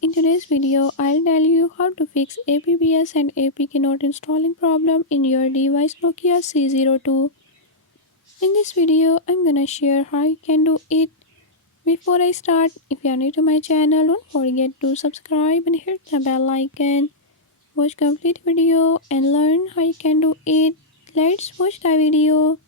In today's video, I'll tell you how to fix APBS and APK not installing problem in your device Nokia C02. In this video, I'm gonna share how you can do it. Before I start, if you are new to my channel, don't forget to subscribe and hit the bell icon. Watch complete video and learn how you can do it. Let's watch the video.